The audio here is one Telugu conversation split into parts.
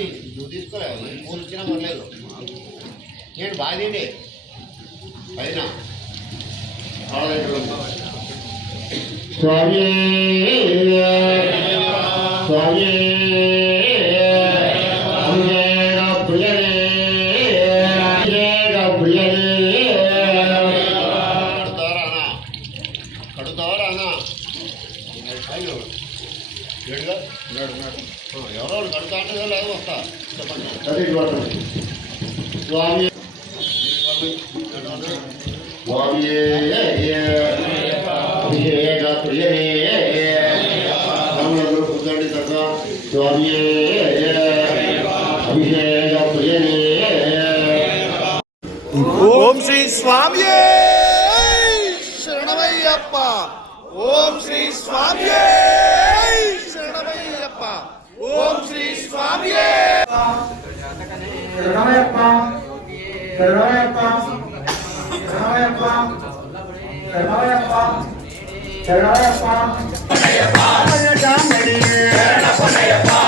అది నువ్వు తీసుకోలేవు పూలు ఇచ్చినా పర్లేదు. నేను బాధ్యతే పైన. స్వామి. స్వామి. ఎవరో కడతాంటే లేదు వస్తా చెప్పండి స్వామి స్వామియే ప్రియనే రాములందరూ కూర్చోండి తగ్గ స్వామియే అభిషేక ప్రియనే ఓం శ్రీ స్వామియే! శరణమయ్యప్ప! ఓం శ్రీ స్వామియే! శరణమయ్య ఓం శ్రీ స్వామి శరణమయ్యప్ప శరణమయ్యప్ప శరణమయ్యప్ప శరణమయ్యప్ప శరణమయ్యప్ప శరణం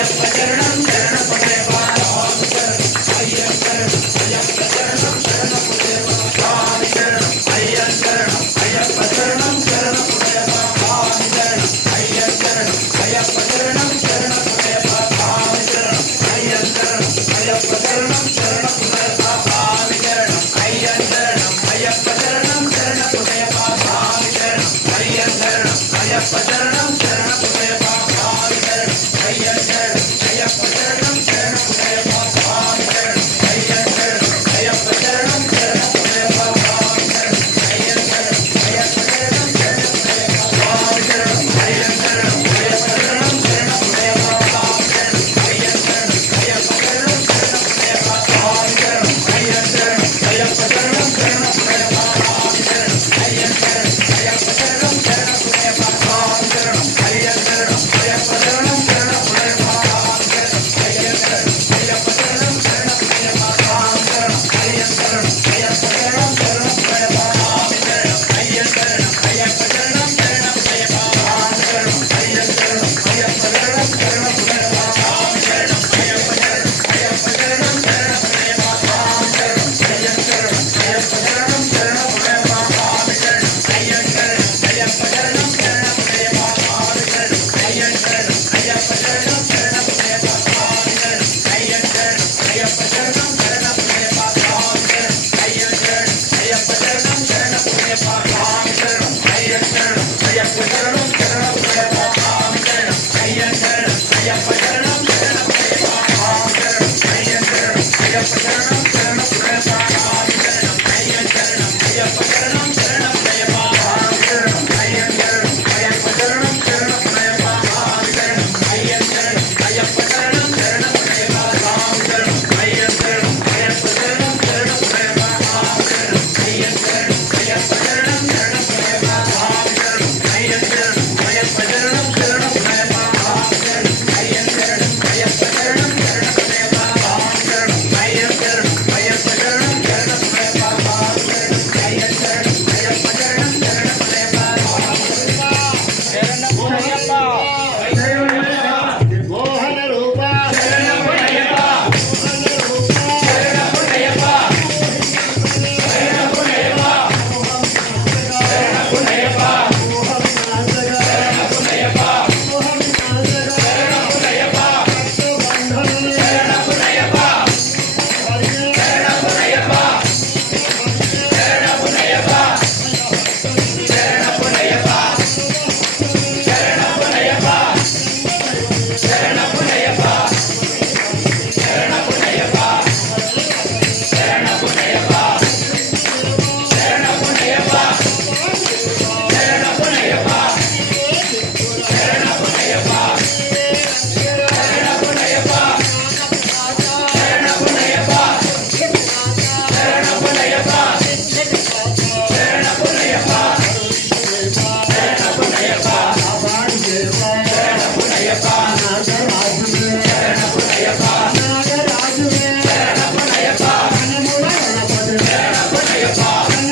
Yes.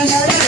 Yeah.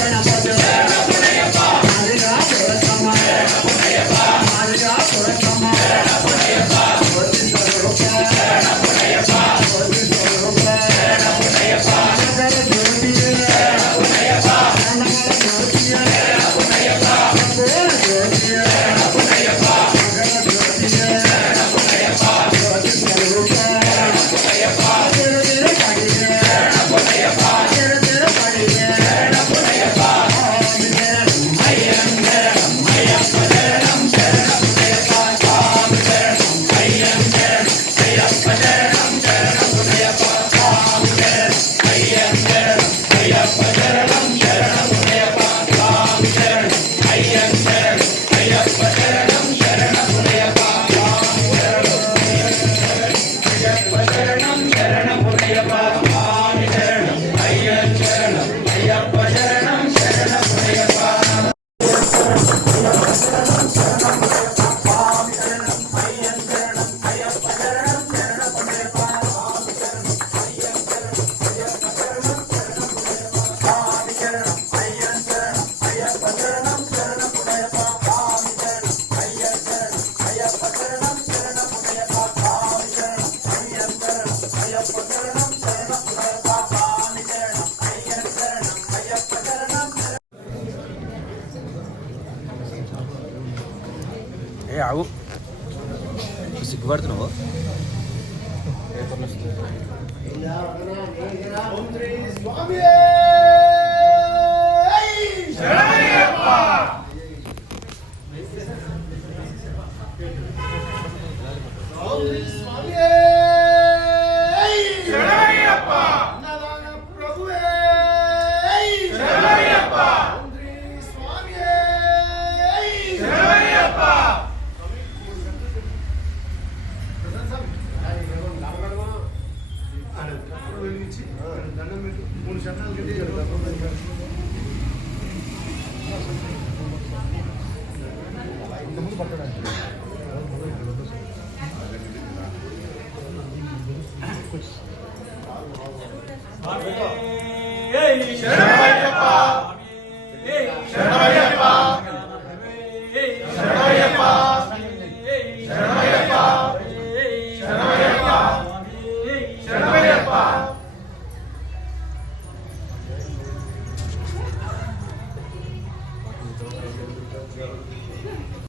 సిగ్గుపడుతున్నావు స్వామి 아멘.